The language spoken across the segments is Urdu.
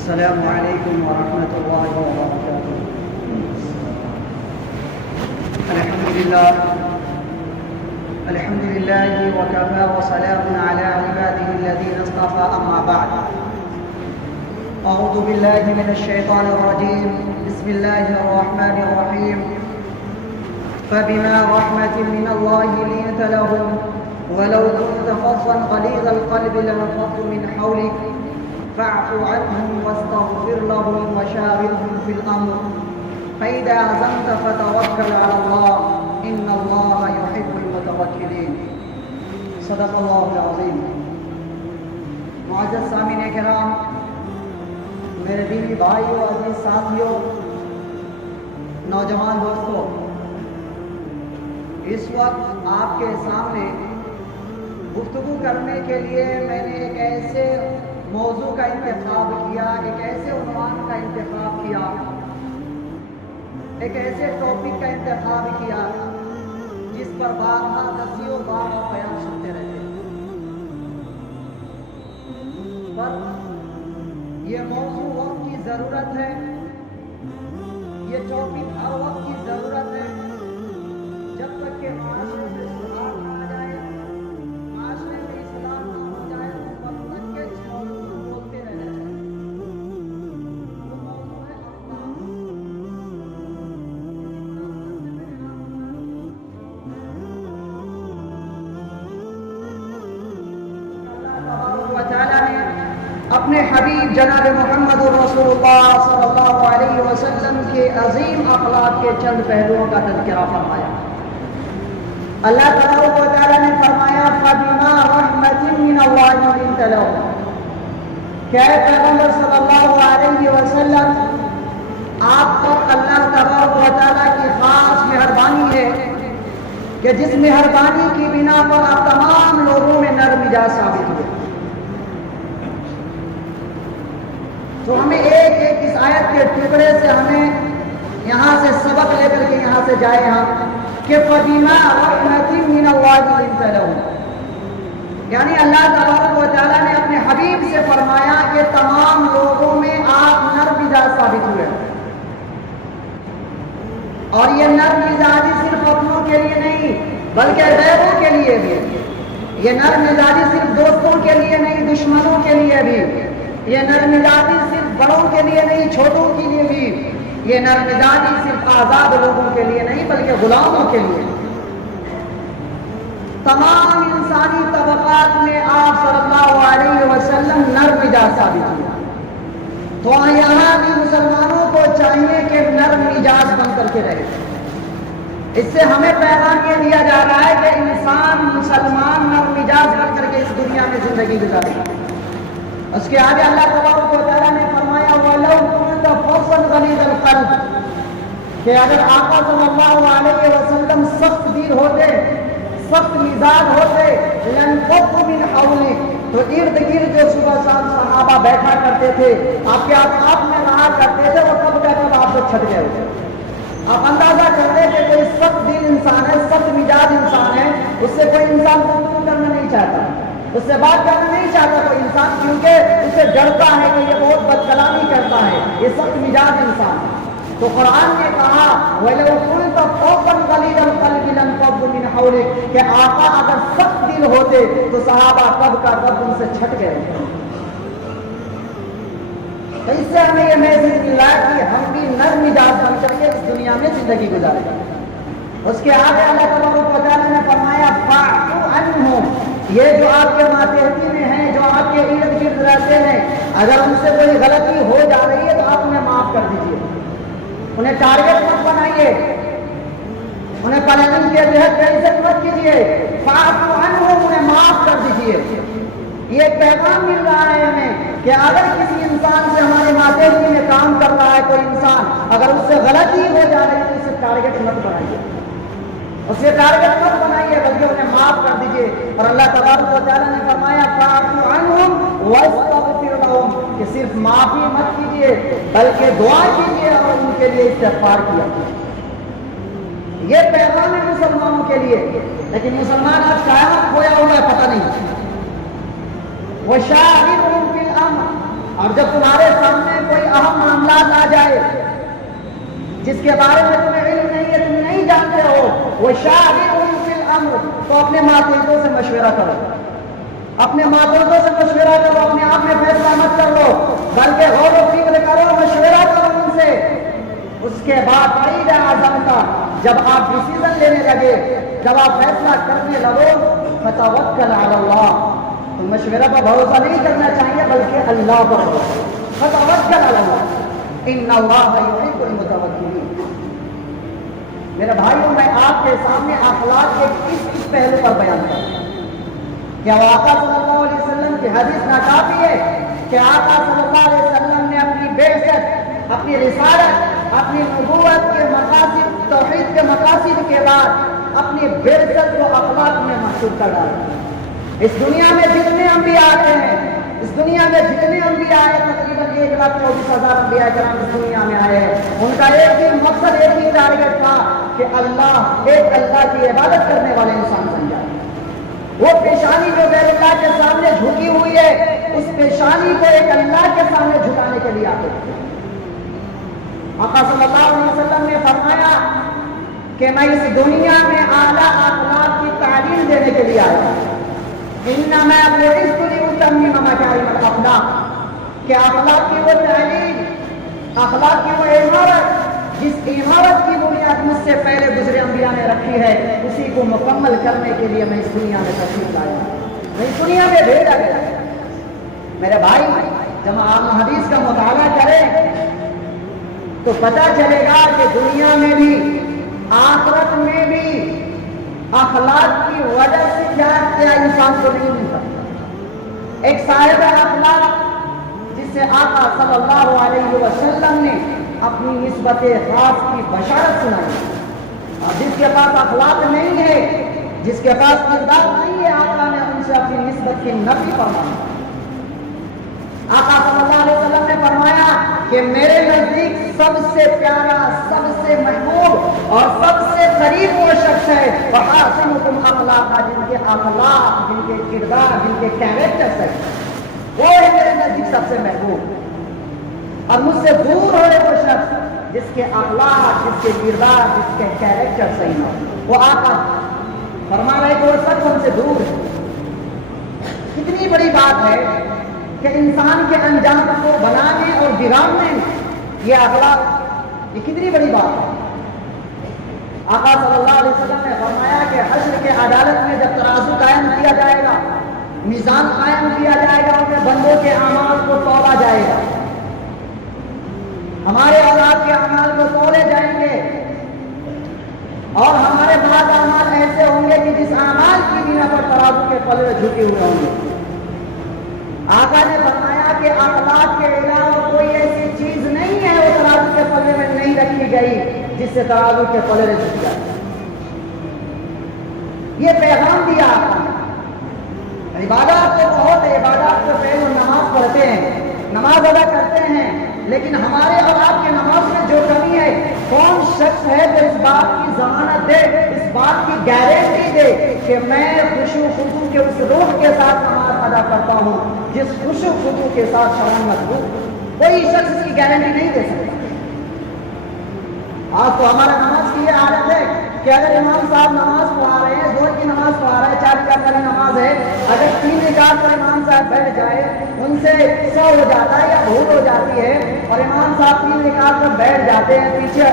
السلام عليكم ورحمة الله وبركاته. الحمد لله وكفى وسلام على عباده الذين اصطفى، أما بعد. أعوذ بالله من الشيطان الرجيم. بسم الله الرحمن الرحيم. فبما رحمة من الله لنت لهم ولو كنت فظا غليظ القلب لانفضوا من حولك فاعف عنهم واستغفر لهم وشاورهم في الأمر فإذا عزمت فتوكل على الله إن الله يحب المتوكلين. صدق الله العظيم. معزز سامعین کرام، میرے دینی بھائیوں، عزیز ساتھیوں، نوجوان دوستوں، اس وقت آپ کے سامنے گفتگو کرنے کے لیے میں نے ایک ایسے موضوع کا انتخاب کیا، ایک ایسے عنوان کا انتخاب کیا، ایک ایسے ٹاپک کا انتخاب کیا جس پر بارہا دسیوں بار بیان سنتے رہتے ہیں، پر یہ موضوع وقت کی ضرورت ہے، یہ ٹاپک ہر وقت کی ضرورت ہے. جب تک کہ معاشرے میں سدھار نہ آ جائے، معاشرے میں اصلاح نہ ہو جائے، اس وقت تک کے اس موضوع کو بولتے رہنا چاہیے. وہ موضوع ہے اللہ. اللہ تبارک و تعالیٰ نے اپنے حبیب جناب محمد رسول اللہ صلی اللہ علیہ وسلم کے عظیم اخلاق کے چند پہلوؤں کا تذکرہ فرمایا. اللہ تبارک و تعالیٰ نے فرمایا فَبِمَا رَحْمَةٍ مِّنَ اللَّهِ لِنتَ لَهُمْ، کہ اے پیغمبر صلی اللہ علیہ وسلم، آپ پر اللہ تبارک و تعالیٰ کی خاص مہربانی ہے کہ جس مہربانی کی بنا پر آپ تمام لوگوں میں نرم مزاج ثابت ہوئے. تو ہمیں ایک ایک اس آیت کے ٹکڑے سے ہمیں یہاں سے سبق لے کر کے یہاں سے جائے ہم کہ فَبِمَا رَحْمَةٍ مِّنَ اللَّهِ لِنتَ لَهُمْ، یعنی اللہ تبارک و تعالیٰ نے اپنے حبیب سے فرمایا کہ تمام لوگوں میں آپ نرم مزاج ثابت ہوئے. اور یہ نرم مزاجی صرف اپنوں کے لیے نہیں بلکہ غیروں کے لیے بھی. یہ نرم مزاجی صرف دوستوں کے لیے نہیں، دشمنوں کے لیے بھی. یہ نرم مزاجی صرف بڑوں کے لیے نہیں، چھوٹوں کے لیے بھی. یہ نرم مزاجی صرف آزاد لوگوں کے لیے نہیں بلکہ غلاموں کے لیے. تمام انسانی طبقات میں آپ صلی اللہ علیہ وسلم نرم مزاج ثابت ہوئے. تو یہاں بھی مسلمانوں کو چاہیے کہ نرم مزاج بن کر کے رہے. اس سے ہمیں پیغام یہ دیا جا رہا ہے کہ انسان مسلمان نرم مزاج بن کر کے اس دنیا میں زندگی گزارے. اس کے آگے اللہ تبارک و تعالیٰ نے فرمایا وَلَوْ كُنْتَ فَظًّا غَلِيظَ الْقَلْبِ، کہ اگر آقا صلی اللہ علیہ وسلم سخت دل ہوتے، سخت مزاج ہوتے، لَانفَضُّوا مِنْ حَوْلِكَ، تو ارد گرد جو صبح شام صحابہ بیٹھا کرتے تھے، آپ کے آپ میں رہا کرتے تھے، وہ کب کا کب آپ کو چھٹ گئے ہوتے. آپ اندازہ کرتے کہ کوئی سخت دل انسان ہے، سخت مزاج انسان ہے، اس سے کوئی انسان گفتگو کرنا نہیں چاہتا، اس سے بات کرنا نہیں چاہتا کوئی انسان، کیونکہ اسے ڈرتا ہے کہ یہ بہت بد کلامی کرتا ہے، یہ سخت مزاج انسان ہے. تو قرآن نے کہا وَلَوْ كُنْتَ فَظًّا غَلِيظَ الْقَلْبِ لَانفَضُّوا مِنْ حَوْلِكَ، کہ آقا اگر سخت دل ہوتے تو صحابہ کب کا کب ان سے چھٹ گئے. تو اس سے ہمیں یہ میسج مل رہا ہے کہ ہم بھی نرم مزاج بن کر کے اس دنیا میں زندگی گزاریں. اس کے آگے اللہ تبارک و تعالیٰ نے فرمایا فَاعْفُ عَنْهُمْ، یہ جو آپ کے ماتحتی میں ہیں، جو آپ کے ارد گرد رہتے ہیں، اگر ان سے کوئی غلطی ہو جا رہی ہے تو آپ انہیں معاف کر دیجیے. انہیں ٹارگٹ مت بنائیے، انہیں پلاننگ کے تحت بےعزت مت کیجیے. فَاعْفُ عَنْهُمْ، انہیں معاف کر دیجیے. یہ پیغام مل رہا ہے ہمیں کہ اگر کسی انسان سے ہمارے ماتحتی میں کام کر رہا ہے کوئی انسان، اگر اس سے غلطی ہو جا رہی ہے تو اسے ٹارگٹ مت بنائیے، اسے ٹارگٹ مت بنائیے بلکہ انہیں معاف کر دیجیے. اور اللہ تبارک و تعالیٰ نے فرمایا فَاعْفُ عَنْهُمْ وَاسْتَغْفِرْ لَهُمْ، کہ صرف معافی مت کیجیے بلکہ دعا کیجیے اور ان کے لیے استغفار کیا. یہ پیغام ہے مسلمانوں کے لیے، لیکن مسلمان آج کہاں کھویا ہوا ہے پتہ نہیں. وَشَاوِرْهُمْ فِي الْأَمْرِ، اور جب تمہارے سامنے بات آ جائے جس کے بارے میں تمہیں علم نہیں ہے، تم نہیں جانتے ہو، وہ شاورہم فی الامر، تو اپنے ماتحتوں سے مشورہ کرو، اپنے ماتحتوں سے مشورہ کرو، اپنے آپ میں فیصلہ مت کر لو، بلکہ غور و فکر کرو، مشورہ کرو ان سے۔ اس کے بعد فَإِذَا عَزَمْتَ، جب آپ ڈیسیزن لینے لگے، جب آپ فیصلہ کرنے لگو، فَتَوَکَّلْ عَلَى اللَّهِ، تو مشورہ پر بھروسہ نہیں کرنا چاہیے بلکہ اللہ پر بھروسہ۔ فَتَوَکَّلْ عَلَى اللَّهِ إِنَّ اللَّهَ يُحِبُّ الْمُتَوَکِّلِينَ۔ میرے بھائیوں، میں آپ کے سامنے اخلاق کے کس پہلو پر بیان کروں؟ کیا آقا صلی اللہ علیہ وسلم کی حدیث ناکافی ہے کہ آقا صلی اللہ علیہ وسلم نے اپنی بعثت، اپنی رسالت، اپنی نبوت کے مقاصد، توحید کے مقاصد کے بعد اپنی بعثت کو اخلاق میں محسوس کر ڈالا؟ اس دنیا میں جتنے انبیاء آتے ہیں، اس دنیا میں جتنے انبیاء آئے، تقریباً 1,24,000 انبیاء کرام اس دنیا میں آئے ہیں، ان کا ایک ہی مقصد، ایک ہی ٹارگٹ تھا کہ ایک اللہ کی عبادت کرنے والے انسان بن جائے۔ وہ پیشانی جو غیر اللہ کے سامنے جھکی ہوئی ہے، اس پیشانی کو ایک اللہ کے سامنے جھکانے کے لیے آتے تھے۔ آقا صلی اللہ علیہ وسلم نے فرمایا کہ میں اس دنیا میں اعلیٰ اخلاق کی تعلیم دینے کے لیے آیا ہوں۔ انما بعثت لاتمم مکارم الاخلاق، کہ اخلاق کی وہ تعلیم، اخلاق کی وہ عمارت، جس عمارت کی بنیاد مجھ سے پہلے گزرے انبیاء نے رکھی ہے، اسی کو مکمل کرنے کے لیے میں اس دنیا میں تشریف لایا، میں اس دنیا میں بھیجا گیا۔ میرے بھائی، جب آپ حدیث کا مطالعہ کریں تو پتہ چلے گا کہ دنیا میں بھی، آخرت میں بھی اخلاق کی وجہ سے کیا انسان کو نہیں مل سکتا۔ ایک صاحب اخلاق جس سے آقا صلی اللہ علیہ وسلم نے اپنی نسبت خاص کی بشارت سنائی، اور جس کے پاس اخلاق نہیں ہے، جس کے پاس کردار نہیں ہے، آقا نے ان سے اپنی نسبت کی نفی فرمائی۔ آقا صلی اللہ علیہ وسلم نے فرمایا کہ میرے نزدیک سب سے پیارا، سب سے محبوب اور سب سے قریب وہ شخص ہے وَحَاسِنُكُمْ أَخْلَاقًا، جن کے اخلاق، جن کے کردار، جن کے کیریکٹرز ہیں، وہ ہے میرے نزدیک سب سے محبوب، اور مجھ سے دور ہوئے وہ شخص جس کے اخلاق، جس کے کردار، جس کے کیریکٹر صحیح ہو۔ وہ آقا فرما رہے کہ وہ سب ہم سے دور ہے۔ کتنی بڑی بات ہے کہ انسان کے انجام کو بنانے اور بگاڑنے یہ اخلاق، یہ کتنی بڑی بات ہے۔ آقا صلی اللہ علیہ وسلم نے فرمایا کہ حشر کے عدالت میں جب ترازو قائم کیا جائے گا، میزان قائم کیا جائے گا، ان میں بندوں کے اعمال کو تولا جائے گا، ہمارے اولاد کے اعمال کو تولے جائیں گے، اور ہمارے بعض اعمال ایسے ہوں گے کہ جس اعمال کی بنا پر ترازو کے پلڑے جھکے ہوئے ہوں گے۔ آقا نے فرمایا کہ اخلاق کے علاوہ کوئی ایسی چیز نہیں ہے وہ ترازو کے پلڑے میں نہیں رکھی گئی جس سے ترازو کے پلڑے جھک جائے۔ یہ پیغام دیا آقا نے۔ عبادات تو بہت ہے، عبادات تو پہلے نماز پڑھتے ہیں، نماز ادا کرتے ہیں، لیکن ہمارے اور آپ کے نماز میں جو کمی ہے، کون شخص ہے جو اس بات کی ضمانت دے، اس بات کی گارنٹی دے کہ میں خشوع و خضوع کے اس روح کے ساتھ نماز ادا کرتا ہوں جس خشوع و خضوع کے ساتھ شرائع مضبوط؟ کوئی شخص اس کی گارنٹی نہیں دے سکتا۔ آج تو ہمارا نماز کی یہ عادت ہے کہ اگر امام صاحب نماز پڑھا رہے ہیں، ظہر کی نماز پڑھا رہے ہیں، 4 رکعت والی نماز ہے، اگر 3 رکعت پر امام صاحب بیٹھ جائے، ان سے سو ہو جاتا ہے یا بھول ہو جاتی ہے، اور امام صاحب 3 رکعت پر بیٹھ جاتے ہیں، پیچھے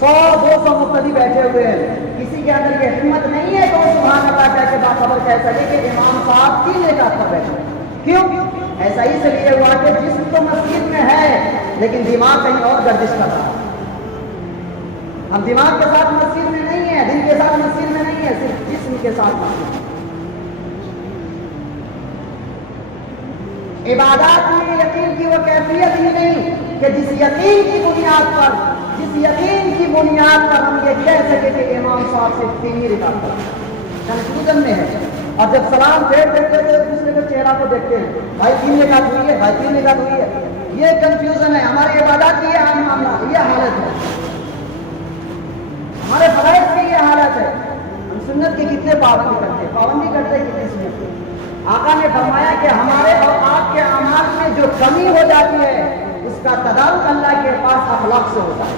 100-200 مقتدی بیٹھے ہوئے ہیں، کسی کے اندر یہ ہمت نہیں ہے کہ وہ سبحان اللہ کہہ کے باخبر کہہ سکے کہ امام صاحب 3 رکعت پر بیٹھے۔ کیوں؟ ایسا اس لیے ہوا کہ جسم تو مسجد میں ہے لیکن دماغ کہیں اور گردش کر رہا ہے۔ ہم دماغ کے ساتھ مسجد میں نہیں ہے، دل کے ساتھ مسجد میں نہیں ہے، صرف جسم کے ساتھ مسجد۔ عبادات میں یقین کی وہ کیفیت ہی نہیں کہ جس یقین کی بنیاد پر، جس یقین کی بنیاد پر ہم یہ کہہ سکے کہ امام صاحب سے 3 رکعت پڑھی۔ کنفیوژن میں ہے، اور جب سلام پھیر دیتے تو ایک دوسرے کے چہرہ کو دیکھتے ہیں، بھائی 3 رکعت ہوئی ہے، بھائی 3 رکعت ہوئی ہے۔ یہ کنفیوژن ہے، ہماری عبادات کی یہ معاملہ، یہ حالت ہے، ہمارے فرائض کی یہ حالت ہے۔ ہم سنت کی کتنے پابندی کرتے کتنے سنت کی۔ آقا نے فرمایا کہ ہمارے اور آپ کے اعمال میں جو کمی ہو جاتی ہے، اس اس کا تدارک اللہ کے پاس اخلاق سے ہوتا ہے.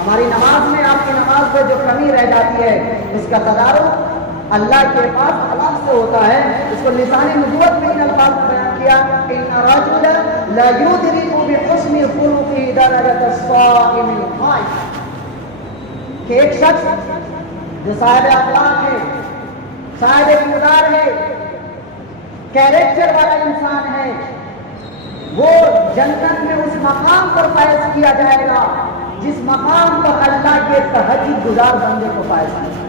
ہماری نماز میں آپ کی نماز میں جو کمی رہ جاتی ہے اس کا تدارک اللہ کے پاس اخلاق سے ہوتا ہے. اس کو لسان نبوت میں ان الفاظ میں بیان کیا ان الرجل لا يدرك بحسن خلقه درجة الصائم القائم، کہ ایک شخص جو صاحب اخلاق ہے، صاحب کردار ہے، کیریکٹر والا انسان ہے، وہ جنت میں اس مقام پر فائز کیا جائے گا جس مقام پر اللہ کے تہجد گزار بندے کو فائز کیا جائے گا.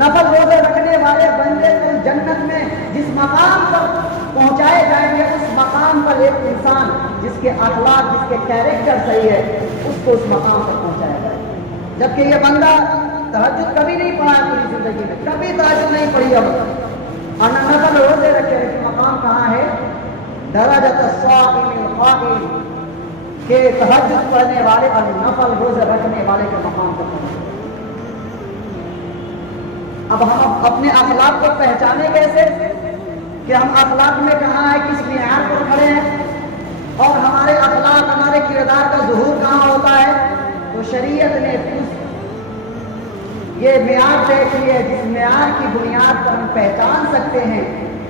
نفل روزے رکھنے والے بندے کو جنت میں جس مقام پر پہنچائے جائیں گے اس مقام پر ایک انسان جس کے اخلاق، جس کے کیریکٹر صحیح ہے، اس کو اس مقام پر پہنچایا جائے گا. جبکہ یہ بندہ تہجد کبھی نہیں پڑھا پوری زندگی میں، کبھی تہجد نہیں پڑھی اب، اور نفل روزے رکھے، لیکن مقام کہاں ہے؟ درجۃ الصائم القائم، کہ تہجد پڑھنے والے اور نفل روزے رکھنے والے کے مقام پر پہنچے. اب ہم اپنے اخلاق کو پہچانے کیسے کہ ہم اخلاق میں کہاں ہے، کس معیار پر کھڑے ہیں، اور ہمارے اخلاق، ہمارے کردار کا ظہور کہاں ہوتا ہے؟ تو شریعت نے یہ معیار طے کیے جس معیار کی بنیاد پر ہم پہچان سکتے ہیں،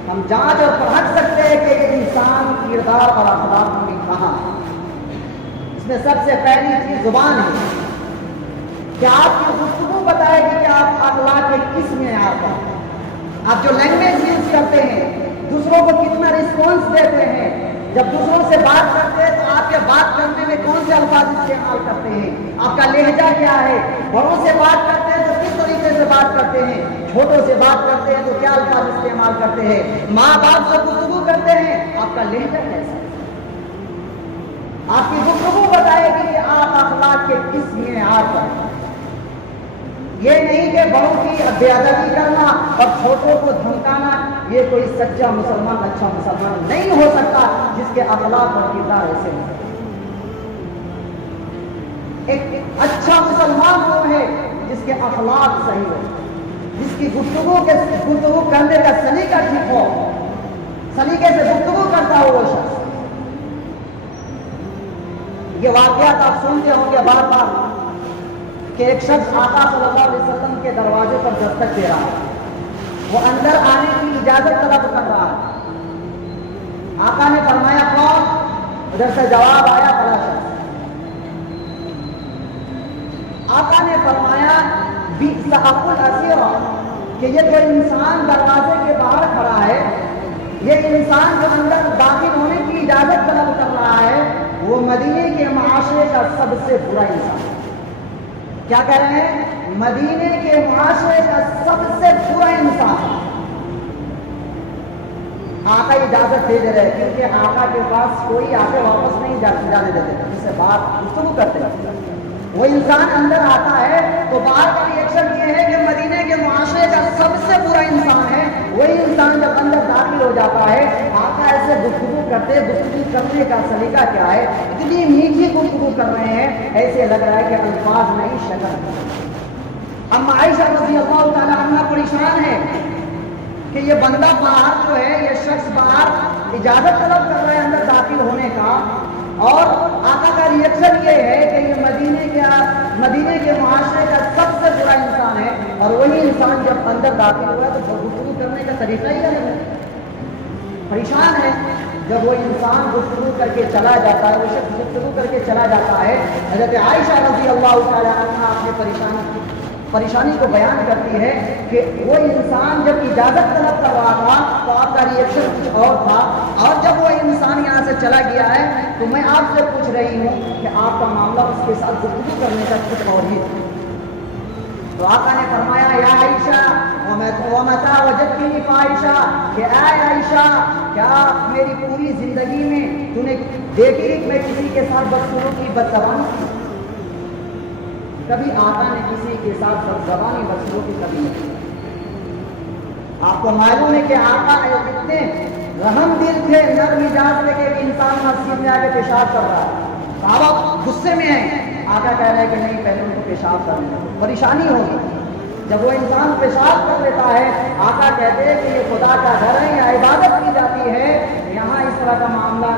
ہم جانچ اور پرکھ سکتے ہیں کہ یہ انسان کردار اور اخلاق میں کہاں ہے. اس میں سب سے پہلی چیز زبان ہے کہ آپ کی گفتگو بتائے گی کہ آپ اخلاق کے کس معیار پر، آپ جو لینگویج یوز کرتے ہیں، دوسروں کو کتنا رسپانس دیتے ہیں. جب دوسروں سے بات کرتے ہیں تو آپ کے بات کرنے میں کون سے الفاظ استعمال کرتے ہیں، آپ کا لہجہ کیا ہے. بڑوں سے بات کرتے ہیں تو کس طریقے سے بات کرتے ہیں، چھوٹوں سے بات کرتے ہیں تو کیا الفاظ استعمال کرتے ہیں، ماں باپ سے گفتگو کرتے ہیں، آپ کا لہجہ کیسا ہے. آپ کی گفتگو بتائے گی کہ آپ اخلاق کے کس معیار پر. یہ نہیں کہ بڑوں کی بے ادبی کرنا اور چھوٹوں کو دھمکانا، یہ کوئی سچا مسلمان، اچھا مسلمان نہیں ہو سکتا جس کے اخلاق اور کردار ایسے ہوں. ایک اچھا مسلمان وہ ہے جس کے اخلاق صحیح ہو، جس کی گفتگو کرنے کا سلیقہ ٹھیک ہو، سلیقے سے گفتگو کرتا ہو وہ شخص. یہ واقعات آپ سنتے ہوں گے بار بار کہ ایک شخص آقا صلی اللہ علیہ وسلم کے دروازے پر دستک دے رہا ہے، وہ اندر آنے کی اجازت طلب کر رہا ہے. آقا نے فرمایا کون؟ ادھر سے جواب آیا بڑا شخص. آقا نے فرمایا بئس اخو الاسیر، کہ یہ جو انسان دروازے کے باہر کھڑا ہے، یہ انسان جو اندر داخل ہونے کی اجازت طلب کر رہا ہے، وہ مدینے کے معاشرے کا سب سے برا انسان ہے. کیا کہہ رہے ہیں؟ مدینے کے معاشرے کا سب سے برا انسان. آقا اجازت دے رہے کیونکہ آقا کے پاس کوئی آ کے واپس نہیں جانے دیتے، جس سے بات گفتگو کرتے ہیں. وہ انسان اندر آتا ہے تو باہر کا ریئیکشن یہ ہے کہ مدینے کے معاشرے کا سب سے برا انسان ہے. وہی انسان جب اندر داخل ہو جاتا ہے، آقا ایسے گفتگو کرتے، گفتگو کرنے کا سلیقہ کیا ہے، اتنی میٹھی گفتگو کر رہے ہیں، ایسے لگ رہا ہے کہ الفاظ نہیں شکل. اب عائشہ رضی اللہ تعالی عنہ پریشان ہے کہ یہ بندہ باہر جو ہے، یہ شخص باہر اجازت طلب کر رہا ہے اندر داخل ہونے کا، اور آقا کا ریئیکشن یہ ہے کہ یہ مدینے کے معاشرے کا سب سے برا انسان ہے، اور وہی انسان جب اندر داخل ہوا تو گفتگو کرنے کا طریقہ ہی الگ ہے. پریشان ہے. جب وہ انسان گفتگو کر کے چلا جاتا ہے، وہ شخص گفتگو کر کے چلا جاتا ہے، حضرت عائشہ رضی اللہ تعالی عنہا اپنی پریشانی کو بیان کرتی ہے کہ وہ انسان جب اجازت طلب کر رہا تھا تو آپ کا ریئیکشن کچھ اور تھا، اور جب وہ انسان یہاں سے چلا گیا ہے تو میں آپ سے پوچھ رہی ہوں کہ آپ کا معاملہ اس کے ساتھ گفتگو کرنے کا کچھ اور ہی تھا. تو آقا نے فرمایا یا عائشہ ومتا وجدتنی فاحشہ، کہ اے عائشہ کیا میری پوری زندگی میں تو نے دیکھی کہ میں کسی کے ساتھ بدسلوکی بدزبانی کی؟ کبھی آقا نے کسی کے ساتھ بدزبانی بدسلوکی کبھی نہیں کی. آپ کو معلوم ہے کہ آقا کتنے رحم دل تھے، نرم مزاج تھے کہ انسان مسجد میں آ کے پیشاب کر رہا ہے، صحابہ غصے میں ہیں، آقا کہہ رہے ہیں کہ نہیں پہلے ان کو پیشاب کرنے دو، پریشانی ہوگی. جب وہ انسان پیشاب کر لیتا ہے، آقا کہتے ہیں کہ یہ خدا کا گھر ہے، یہ عبادت کی جاتی ہے، یہاں اس طرح کا معاملہ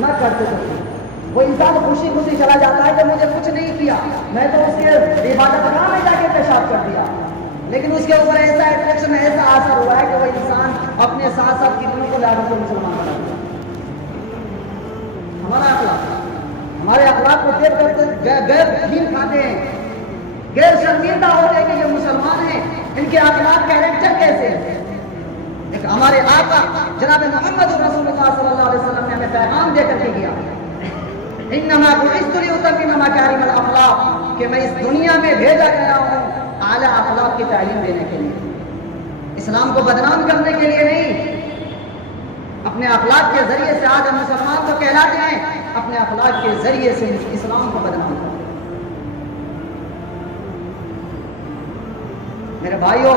نہ کرتے تھے. وہ انسان خوشی خوشی چلا جاتا ہے کہ مجھے کچھ نہیں کیا، میں تو اس کے عبادت گاہ میں جا کے پیشاب کر دیا، لیکن اس کے اوپر ایسا اٹریکشن، ایسا اثر ہوا ہے کہ وہ انسان اپنے ساتھ ساتھ کتنوں کو لا کر مسلمان بنا دیا۔ ہمارا اخلاق، ہمارے اخلاق کو دیکھ کر غیر دین کھاتے ہیں، غیر شرمندہ ہوتے ہیں کہ یہ مسلمان ہیں، ان کے اخلاق کیریکٹر کیسے ہیں۔ ایک ہمارے آقا جناب محمد رسول اللہ صلی اللہ علیہ وسلم نے ہمیں پیغام دے کر کے گیا، انما بعثت لاتمم مکارم الاخلاق، کہ میں اس دنیا میں بھیجا گیا ہوں اعلیٰ اخلاق کی تعلیم دینے کے لیے، اسلام کو بدنام کرنے کے لیے نہیں۔ اپنے اخلاق کے ذریعے سے آج ہم مسلمان تو کہلاتے ہیں، اپنے اخلاق کے ذریعے سے اسلام کو بدنام کرتے ہیں۔ میرے بھائیوں،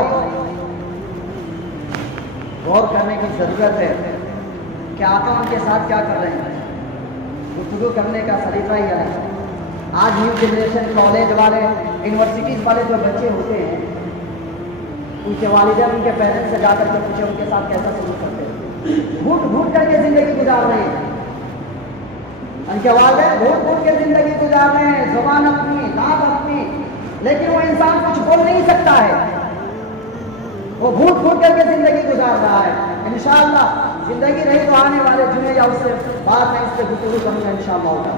غور کرنے کی ضرورت ہے کہ آقا ان کے ساتھ کیا کر رہے ہیں۔ گفتگو کرنے کا سلیقہ ہی ہے۔ آج نیو جنریشن کالج والے، یونیورسٹیز والے جو بچے ہوتے ہیں، ان کے والدین ان کے پیرنٹس سے جا کر کے پوچھے ان کے ساتھ کیسا سلوک کرتے ہیں۔ گھوٹ گھوٹ کر کے زندگی گزار رہے ہیں، ان کے والدین گھوٹ گھوٹ کے زندگی گزار رہے ہیں، زبان اپنی، دانت اپنی، لیکن وہ انسان کچھ بول نہیں سکتا ہے، وہ گھوٹ گھوٹ کر کے زندگی گزار رہا ہے۔ انشاءاللہ زندگی رہی تو آنے والے جمعے یا اس سے بعد میں اس پہ گفتگو کروں گا انشاءاللہ ہوگا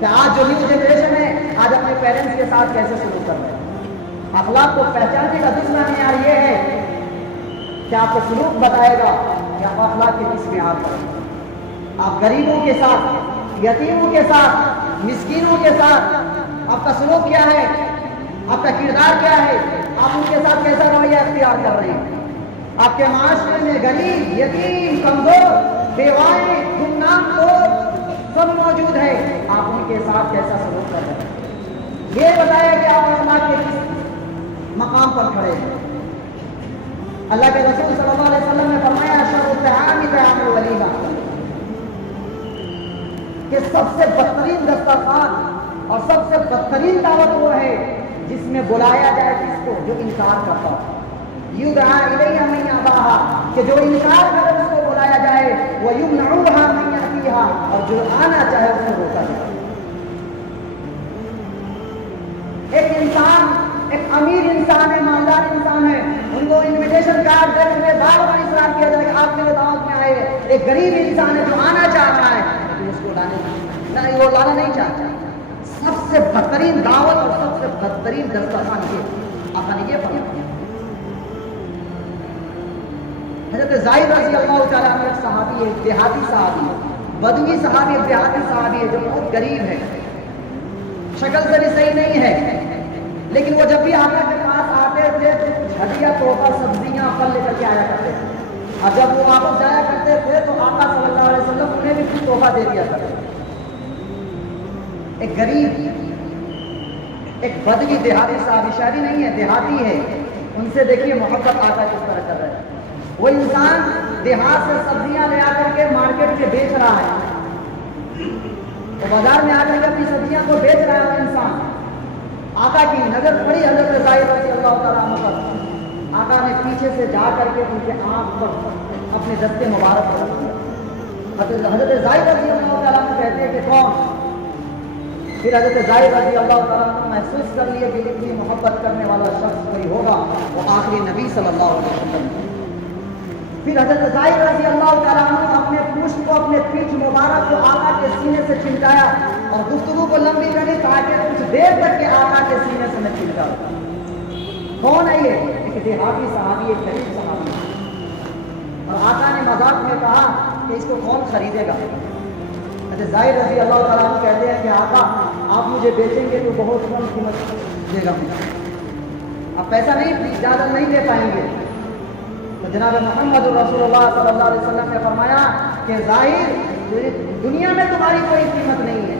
کہ آج جو نیو جنریشن ہے آج اپنے پیرنٹس کے ساتھ کیسے سلوک کر رہے ہیں۔ اخلاق کو پہچاننے کا دوسرا معیار یہ ہے کہ آپ کو سلوک بتائے گا کہ آپ اخلاق کے کس معیار پر، آپ غریبوں کے ساتھ، یتیموں کے ساتھ، مسکینوں کے ساتھ آپ کا سلوک کیا ہے، آپ کا کردار کیا ہے، آپ ان کے ساتھ کیسا رویہ اختیار کر رہے ہیں۔ آپ کے معاشرے میں غریب، یتیم، کمزور، بیوائیں، گمنام لوگ سب موجود ہیں، آپ ان کے ساتھ کیسا سلوک کر رہے ہیں، یہ بتایا کہ آپ اخلاق کے کس مقام پر کھڑے ہیں۔ اللہ کے رسول صلی اللہ علیہ وسلم نے فرمایا شر الطعام طعام الولیمہ، کہ سب سے بدترین دسترخوان اور سب سے بدترین دعوت وہ ہے جس میں بلایا جائے کس کو، جو انکار کرتا ہو۔ یدعا الیہ من یاباہا، کہ جو انکار کرے اس کو بلایا جائے، ویمنعوہا من یاتیہا، اور جو آنا چاہے اس کو روکا جائے۔ ایک انسان، ایک امیر انسان ہے، مالدار انسان ہے، ان کو انویٹیشن کارڈ دے کر بار بار اصرار کیا جائے کہ آپ میرے دعوت میں آئے۔ ایک غریب انسان ہے جو آنا چاہ رہا ہے لیکن اس کو نہیں، وہ لانا نہیں چاہتا۔ سب سے بدترین دعوت اور سب سے بدترین دسترخوان یہ آقا نے یہ فرمایا۔ حضرت زائد رضی اللہ تعالیٰ عنہ ایک صحابی ہے، دیہاتی صحابی، بدوی صحابی، دیہاتی صحابی ہے جو بہت غریب ہے، شکل سے بھی صحیح نہیں ہے، لیکن وہ جب بھی آقا کے پاس آتے تھے تو کچھ ہدیہ تحفہ سبزیاں پھل لے کر کے آیا کرتے تھے، اور جب وہ واپس جایا کرتے تھے تو آقا صلی اللہ علیہ وسلم انہیں بھی کچھ تحفہ دے دیا کرتے تھے۔ ایک غریب، ایک بدوی دیہاتی صحابی، شہری نہیں ہے، دیہاتی ہے، ان سے دیکھیے محبت آقا کس طرح کر رہے ہیں۔ وہ انسان دیہات سے سبزیاں لے آ کر کے مارکیٹ میں بیچ رہا ہے، وہ بازار میں آ کر کے اپنی سبزیاں کو بیچ رہا ہے وہ انسان۔ آقا کی نظر پڑی حضرت زائد رضی اللہ تعالیٰ عنہ پر، آقا نے پیچھے سے جا کر کے ان کے آنکھ پر اپنے دستے مبارک کو رکھ دیا۔ حضرت زائد رضی اللہ تعالیٰ عنہ کہتے ہیں کہ کون؟ پھر حضرت زائد رضی اللہ تعالیٰ عنہ محسوس کر لیے کہ اتنی محبت کرنے والا شخص کوئی ہوگا، وہ آخری نبی صلی اللہ علیہ وسلم۔ پھر حضرت زائد رضی اللہ تعالیٰ عنہ اپنے پشت کو، اپنے پیٹھ مبارک کو آقا کے سینے سے چمٹایا اور گفتگو کو لمبی کری تاکہ کچھ دیر تک کے آقا کے سینے سے میں چمٹا۔ کون ہے یہ؟ ایک دیہاتی صحابی، ایک غریب صحابی، اور آقا نے مذاق میں کہا کہ اس کو کون خریدے گا؟ حضرت زائد رضی اللہ تعالیٰ عنہ کہتے ہیں کہ آقا آپ مجھے بیچیں گے تو بہت کم قیمت دے گا مجھے، آپ پیسہ نہیں زیادہ نہیں دے پائیں گے۔ تو جناب محمد رسول اللہ صلی اللہ علیہ وسلم نے فرمایا کہ ظاہر دنیا میں تمہاری کوئی قیمت نہیں ہے،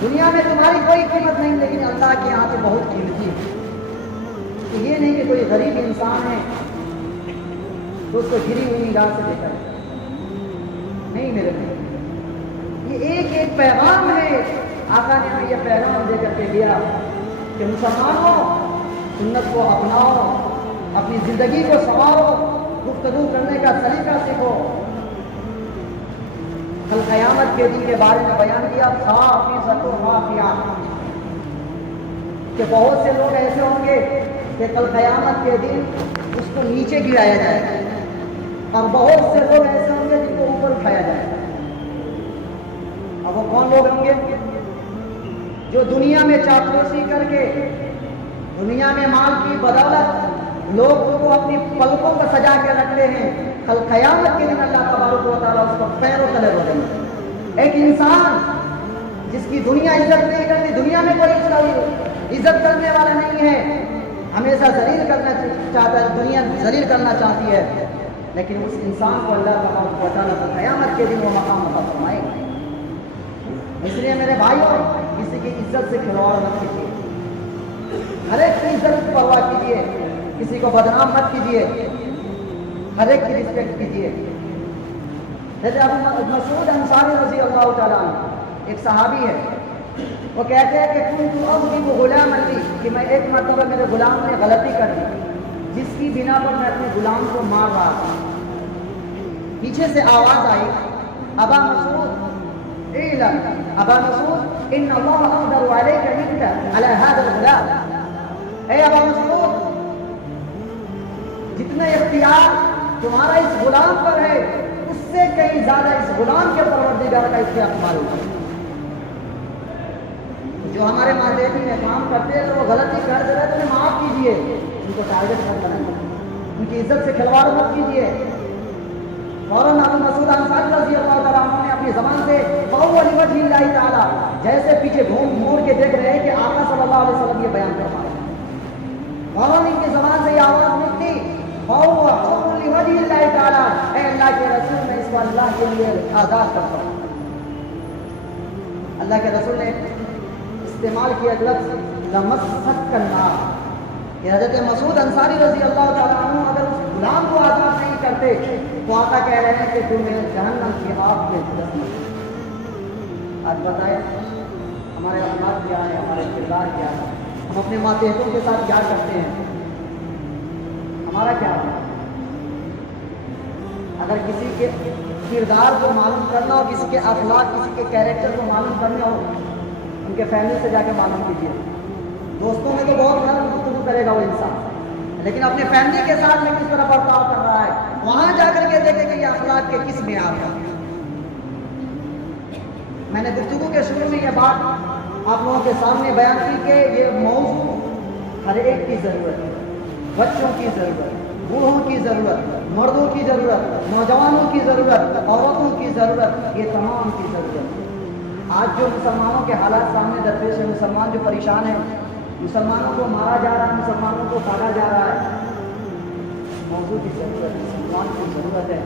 دنیا میں تمہاری کوئی قیمت نہیں، لیکن اللہ کے یہاں سے بہت قیمتی ہے۔ تو یہ نہیں کہ کوئی غریب انسان ہے تو اس کو گری ہوئی نگاہ سے دیکھا ہے، نہیں میرے بھائی، یہ ایک ایک پیغام ہے۔ آقا نے ہمیں یہ پیغام دے کر کے دیا کہ مسلمانوں سنت کو اپناؤ، اپنی زندگی کو سنوارو، گفتگو کرنے کا طریقہ سیکھو، کل قیامت قیامت کے دن کے بارے میں بیان کیا خافضۃ رافعہ، کہ بہت سے لوگ ایسے ہوں گے کہ کل قیامت کے دن اس کو نیچے گرایا جائے گا، اور بہت سے لوگ ایسے ہوں گے جن کو اوپر اٹھایا جائے گا۔ اب وہ کون لوگ ہوں گے؟ جو دنیا میں چاپلوسی کر کے، دنیا میں مال کی بدولت لوگوں کو اپنی پلکوں پر سجا کے رکھتے ہیں، کل قیامت کے دن اللہ تبارک و تعالیٰ اس کو پیروں تلے رو دیں گے۔ ایک انسان جس کی دنیا عزت نہیں کرتی، دنیا میں کوئی اس کا عزت کرنے والا نہیں ہے، ہمیشہ ذلیل کرنا چاہتا ہے، دنیا ذلیل کرنا چاہتی ہے، لیکن اس انسان کو اللہ تبارک و تعالیٰ قیامت کے دن وہ مقام عطا فرمائے گا۔ اس لیے میرے بھائیوں، کسی کی عزت سے کھلواڑ مت کیجیے، ہر ایک کی عزت کی پرواہ کیجیے، کسی کو بدنام مت کیجیے، ہر ایک کی رسپیکٹ کیجیے۔ جیسے ابو مسعود انصاری رضی اللہ تعالیٰ عنہ ایک صحابی ہے، وہ کہتے ہیں کہ کنت اضرب غلاما لی، کہ میں ایک مرتبہ میرے غلام نے غلطی کر دی جس کی بنا پر میں اپنے غلام کو مار رہا تھا۔ پیچھے سے آواز آئی، ابا مسعود اعلم ابا مسعود ان اللہ اقدر علیک منک علی هذا الغلام، اے ابا مسعود جتنا اختیار تمہارا اس غلام پر ہے اس سے کہیں زیادہ اس غلام کے پروردگار کا اختیار تمہارے اوپر۔ جو ہمارے ماتحتی میں کام کرتے ہیں تو وہ غلطی کر دے رہے تو انہیں معاف کیجیے، ان کو ٹارگٹ مت بنائیے، ان کی عزت سے کھلواڑ مت کیجیے۔ فوراً ابو مسعود انصاری رضی اللہ تعالیٰ عنہ نے اپنی زبان سے فَهُوَ لِوَجْهِ اللَّهِ تَعَالَىٰ، جیسے پیچھے گھوم موڑ کے دیکھ رہے ہیں کہ آقا صلی اللہ علیہ وسلم یہ بیان فرما رہے ہیں، فوراً ان کی زبان سے یہ آواز نکلی فَهُوَ لِوَجْهِ اللَّهِ تَعَالَىٰ، اے اللہ کے رسول میں اس کو اللہ کے لیے آزاد کرتا ہوں۔ اللہ کے رسول نے استعمال کیا لفظ لَمَسَّتْكَ النَّارُ، کہ حضرت مسعود انصاری رضی اللہ تعالیٰ عنہ اگر اس غلام کو آزاد نہیں کرتے تو آقا کہہ رہے ہیں کہ تمہیں جہنم کی آگ میں دھنس مچے۔ آج بتائیں ہمارے اخلاق کیا ہے، ہمارے کردار کیا ہے، ہم اپنے ماتحتوں کے ساتھ کیا کرتے ہیں، ہمارا کیا ہے؟ اگر کسی کے کردار کو معلوم کرنا ہو، کسی کے اخلاق، کسی کے کیریکٹر کو معلوم کرنا ہو، ان کے فیملی سے جا کے معلوم کیجیے۔ دوستوں میں تو بہت گھر گفتگو کرے گا وہ انسان، لیکن اپنے فیملی کے ساتھ میں کس طرح برتاؤ کر رہا ہے، وہاں جا کر کے دیکھیں کہ یہ اخلاق کے کس معیار کا۔ میں نے گفتگو کے شروع میں یہ بات آپ لوگوں کے سامنے بیان کی کہ یہ موضوع ہر ایک کی ضرورت ہے، بچوں کی ضرورت، بوڑھوں کی ضرورت، مردوں کی ضرورت، نوجوانوں کی ضرورت، عورتوں کی ضرورت، یہ تمام کی ضرورت ہے۔ آج جو مسلمانوں کے حالات سامنے درپیش ہیں، مسلمان جو پریشان ہیں، مسلمانوں کو مارا جا رہا ہے، مسلمانوں کو کاٹا جا رہا ہے، موضوع کی ضرورت ہے، مسلمان کی ضرورت ہے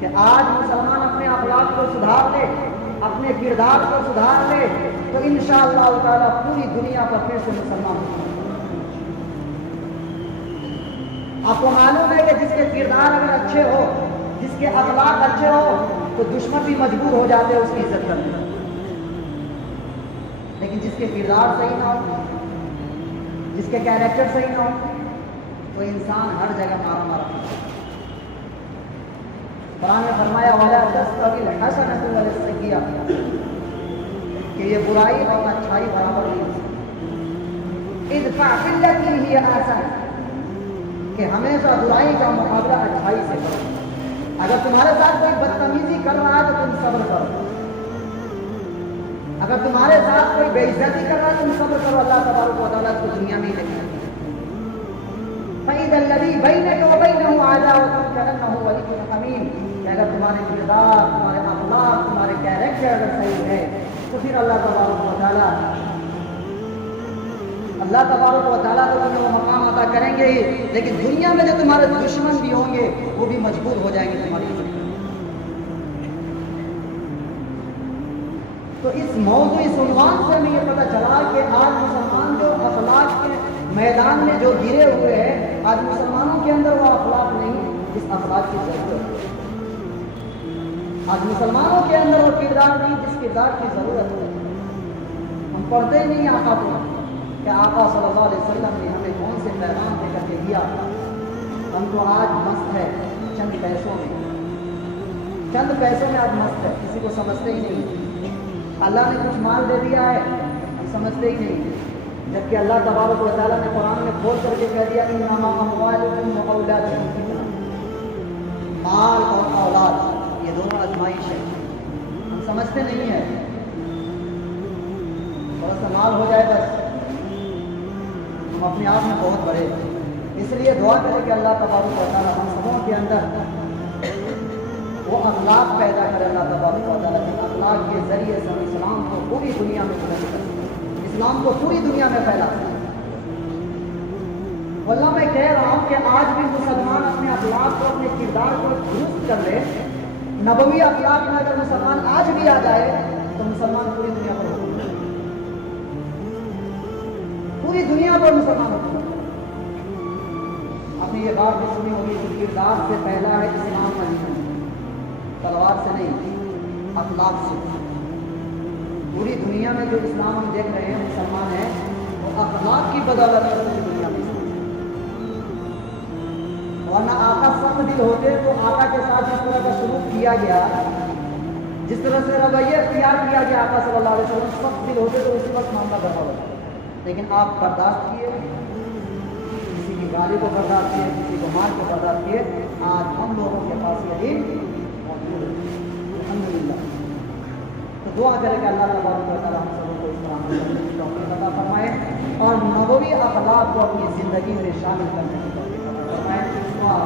کہ آج مسلمان اپنے اخلاق کو سدھار لے، اپنے کردار کو سدھار لے، تو انشاءاللہ تعالیٰ پوری دنیا پر پھر سے مسلمان ہوں۔ آپ کو معلوم ہے کہ جس کے کردار اگر اچھے ہو، جس کے اخلاق اچھے ہو تو دشمن بھی مجبور ہو جاتے ہیں اس کی عزت کرنے، لیکن جس کے کردار صحیح نہ ہو، جس کے کیریکٹر صحیح نہ ہو، تو انسان ہر جگہ مارا مارا ہوتا ہے۔ قرآن نے فرمایا وَلَا تَسْتَوِي الْحَسَنَةُ وَلَا السَّيِّئَةُ، کہ یہ برائی اور اچھائی برابر نہیں ہو سکتی۔ اِدْفَعْ بِالَّتِي هِيَ أَحْسَنُ، کہ ہمیشہ برائی کا مقابلہ اچھائی سے کرو۔ اگر تمہارے ساتھ کوئی بدتمیزی کر رہا ہے تو تم صبر کرو، اگر تمہارے ساتھ کوئی بے عزتی کر رہا ہے تم صبر کرو، اللہ تبارک و تعالیٰ کو دنیا میں ہی دیکھنا۔ فَإِذَا الَّذِي بَيْنَكَ وَبَيْنَهُ عَدَاوَةٌ كَأَنَّهُ وَلِيٌّ حَمِيمٌ، کہ اگر تمہارے کردار، تمہارے اخلاق، تمہارے کیریکٹر اگر صحیح ہے تو پھر اللہ تبارک و تعالیٰ تو تمہیں وہ مقام عطا کریں گے ہی، لیکن دنیا میں جو تمہارے دشمن بھی ہوں گے وہ بھی مجبور ہو جائیں گے تمہاری عزت کرنے۔ تو اس موضوع، اس عنوان سے ہمیں یہ پتہ چلا کہ آج مسلمان جو اخلاق کے میدان میں جو گرے ہوئے ہیں، آج مسلمانوں کے اندر وہ اخلاق نہیں جس اخلاق کی ضرورت ہے، آج مسلمانوں کے اندر وہ کردار نہیں جس کردار کی ضرورت ہے۔ ہم پڑھتے ہی نہیں آقا کو کہ آقا صلی اللہ علیہ وسلم نے ہمیں کون سے پیغام دے کر کے دیا، ہم تو آج مست ہے چند پیسوں میں، چند پیسوں میں آپ مست ہے، کسی کو سمجھتے ہی نہیں۔ اللہ نے کچھ مال دے دیا ہے، سمجھتے ہی نہیں، جبکہ اللہ تبارک و تعالیٰ نے قرآن میں کھول کر کے کہہ دیا انما اموالکم و اولادکم فتنہ، مال اور اولاد یہ دونوں آزمائش ہے، ہم سمجھتے نہیں ہیں، تھوڑا سا مال ہو جائے بس ہم اپنے آپ میں بہت بڑے۔ اس لیے دعا کریں کہ اللہ تبارک و تعالیٰ ہم سبوں کے اندر وہ اخلاق پیدا کرے، اللہ تبارک و تعالیٰ جن اخلاق کے ذریعے سے ہم اسلام کو پوری دنیا میں پھیلا سکیں، اسلام کو پوری دنیا میں پھیلا سکیں۔ واللہ میں کہہ رہا ہوں کہ آج بھی مسلمان اپنے اخلاق کو، اپنے کردار کو درست کر لے، نبوی اخلاق میں اگر مسلمان آج بھی آ جائے تو مسلمان پوری دنیا پر حکومت کرے، پوری دنیا پر مسلمان حکومت کرے۔ آپ نے یہ بات بھی سنی ہوگی کہ کردار سے پہلا ہے اسلام علی، تلوار سے نہیں، اخلاق سے۔ پوری دنیا میں جو اسلام ہم دیکھ رہے ہیں مسلمان ہیں، وہ اخلاق کی بدولت پوری دنیا میں، ورنہ آقا سخت دل ہوتے تو آقا کے ساتھ جس طرح کا سلوک کیا گیا، جس طرح سے رویہ اختیار کیا گیا آقا صلی اللہ علیہ وسلم، سخت دل ہوتے تو اسی وقت معاملہ گڑبڑ ہوتا، لیکن آپ برداشت کیے، کسی کی گالی کو برداشت کیے، کسی کو مار کو برداشت کیے، آج ہم لوگوں کے پاس یہ دین موجود ہے، الحمدللہ۔ تو دعا کرے کہ اللہ تبارک و تعالیٰ ہم سب کو اس طرح کرنے کی توفیق عطا فرمائے اور نبوی اخلاق کو اپنی زندگی میں شامل کرنے کی توفیق عطا فرمائے۔ دعا